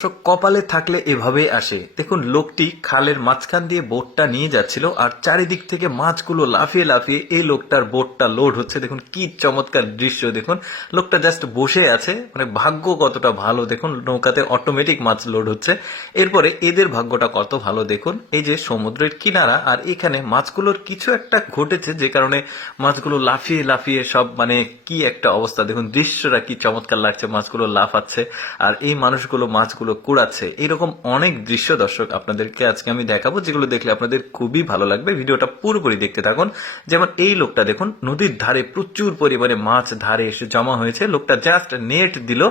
তো কপালে থাকলে এভাবেই আসে। দেখুন লোকটি খালের মাঝখান দিয়ে বোটটা নিয়ে যাচ্ছিল আর চারিদিক থেকে মাছগুলো লাফিয়ে লাফিয়ে এই লোকটার বোটটা লোড হচ্ছে। দেখুন কি চমৎকার দৃশ্য। দেখুন লোকটা জাস্ট বসে আছে, মানে ভাগ্য কতটা ভালো। দেখুন নৌকাতে অটোমেটিক মাছ লোড হচ্ছে। এরপরে এদের ভাগ্যটা কত ভালো দেখুন, এই যে সমুদ্রের কিনারা আর এখানে মাছগুলোর কিছু একটা ঘটেছে যে কারণে মাছগুলো লাফিয়ে লাফিয়ে সব, মানে কি একটা অবস্থা। দেখুন দৃশ্যটা কি চমৎকার লাগছে, মাছগুলো লাফাচ্ছে আর এই মানুষগুলো মাছগুলো কুড়াচ্ছে। এইরকম অনেক দৃশ্য দর্শক আপনাদেরকে আজকে আমি দেখাবো, যেগুলো দেখলে আপনাদের খুবই ভালো লাগবে। ভিডিওটা পুরোপুরি দেখতে থাকুন। যেমন এই লোকটা দেখুন নদীর ধারে প্রচুর পরিমাণে মাছ ধারে এসে জমা হয়েছে। লোকটা জাস্ট নেট দিল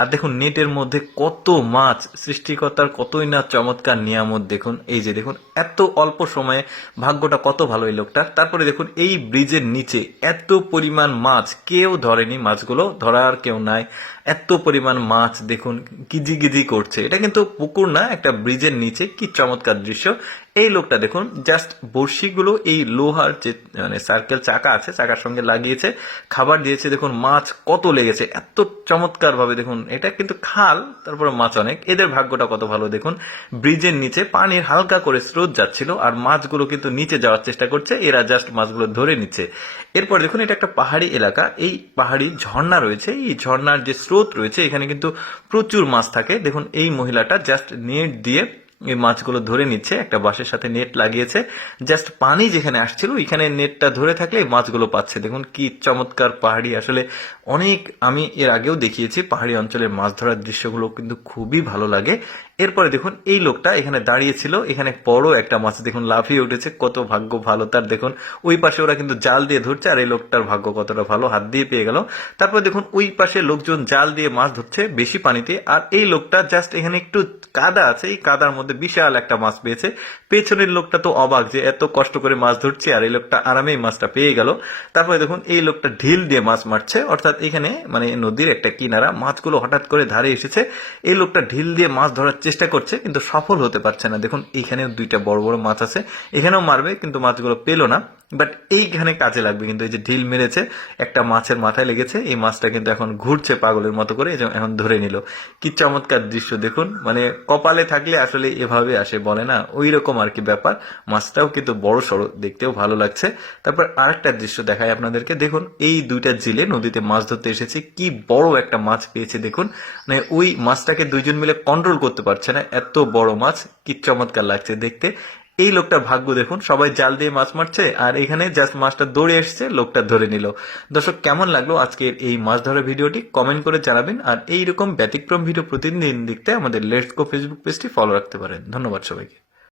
আর দেখুন নেটের মধ্যে কত মাছ। সৃষ্টিকর্তার কতই না চমৎকার নিয়ামত। দেখুন এই যে দেখুন এত অল্প সময়ে ভাগ্যটা কত ভালো এই লোকটার। তারপরে দেখুন এই ব্রিজের নিচে এত পরিমাণ মাছ, কেউ ধরেনি মাছগুলো, ধরার কেউ নাই। এত পরিমাণ মাছ দেখুন গিজি গিজি করছে। এটা কিন্তু পুকুর না, একটা ব্রিজের নিচে। কি চমৎকার দৃশ্য। এই লোকটা দেখুন জাস্ট বড়শিগুলো এই লোহার যে মানে সার্কেল চাকা আছে, চাকার সঙ্গে লাগিয়েছে, খাবার দিয়েছে। দেখুন মাছ কত লেগেছে এত চমৎকার ভাবে। দেখুন এটা কিন্তু খাল, তারপরে মাছ অনেক। এদের ভাগ্যটা কত ভালো দেখুন। ব্রিজের নিচে পানির হালকা করে স্রোত যাচ্ছিল আর মাছগুলো কিন্তু নিচে যাওয়ার চেষ্টা করছে, এরা জাস্ট মাছগুলো ধরে নিচ্ছে। এরপর দেখুন এটা একটা পাহাড়ি এলাকা, এই পাহাড়ি ঝর্ণা রয়েছে। এই ঝর্ণার যে স্রোত রয়েছে এখানে কিন্তু প্রচুর মাছ থাকে। দেখুন এই মহিলাটা জাস্ট নেট দিয়ে এই মাছগুলো ধরে নিচ্ছে, একটা বাঁশের সাথে নেট লাগিয়েছে। জাস্ট পানি যেখানে আসছিল এখানে নেটটা ধরে থাকলে এই মাছগুলো পাচ্ছে। দেখুন কি চমৎকার পাহাড়ি। আসলে অনেক, আমি এর আগেও দেখিয়েছি পাহাড়ি অঞ্চলের মাছ ধরার দৃশ্যগুলো কিন্তু খুবই ভালো লাগে। এরপরে দেখুন এই লোকটা এখানে দাঁড়িয়েছিল, এখানে বড় একটা মাছ দেখুন লাফিয়ে উঠেছে। কত ভাগ্য ভালো তার। দেখুন ওই পাশে ওরা কিন্তু জাল দিয়ে ধরছে আর এই লোকটার ভাগ্য কতটা ভালো, হাত দিয়ে পেয়ে গেল। তারপর দেখুন ওই পাশে লোকজন জাল দিয়ে মাছ ধরছে বেশি পানিতে, আর এই লোকটা জাস্ট এখানে একটু কাদা আছে, এই কাদার মধ্যে বিশাল একটা মাছ পেয়েছে। পেছনের লোকটা তো অবাক যে এত কষ্ট করে মাছ ধরছে আর এই লোকটা আরামেই মাছটা পেয়ে গেল। তারপরে দেখুন এই লোকটা ঢিল দিয়ে মাছ মারছে, অর্থাৎ এখানে মানে নদীর একটা কিনারা, মাছগুলো হঠাৎ করে ধারে এসেছে। এই লোকটা ঢিল দিয়ে মাছ ধরার চেষ্টা করছে কিন্তু সফল হতে পারছে না। দেখুন এখানেও দুইটা বড় বড় মাছ আছে, এখানেও মারবে কিন্তু মাছগুলো পেলো না। বাট এইখানে কাজে লাগবে কিন্তু। এই যে ঢিল মেরেছে, একটা মাছের মাথায় লেগেছে, এই মাছটা কিন্তু এখন ঘুরছে পাগলের মতো করে, এখন ধরে নিল। কি চমৎকার দৃশ্য দেখুন। মানে কপালে থাকলে আসলে এভাবে আসে বলে না, ওই রকম আর কি ব্যাপার। মাছটাও কিন্তু বড় সড়ো, দেখতেও ভালো লাগছে। তারপর আরেকটা দৃশ্য দেখায় আপনাদেরকে। দেখুন এই দুইটা জিলে নদীতে মাছ ধরতে এসেছে, কি বড় একটা মাছ পেয়েছে। দেখুন মানে ওই মাছটাকে দুইজন মিলে কন্ট্রোল করতে পারছে না, এত বড় মাছ। কি চমৎকার লাগছে দেখতে। এই লোকটার ভাগ্য দেখুন, সবাই জাল দিয়ে মাছ মারছে আর এখানে জাস্ট মাছটা দৌড়ে এসছে, লোকটা ধরে নিল। দর্শক কেমন লাগলো আজকের এই মাছ ধরা ভিডিওটি কমেন্ট করে জানাবেন। আর এইরকম ব্যতিক্রম ভিডিও প্রতিদিন দেখতে আমাদের লেটস গো ফেসবুক পেজটি ফলো রাখতে পারেন। ধন্যবাদ সবাইকে।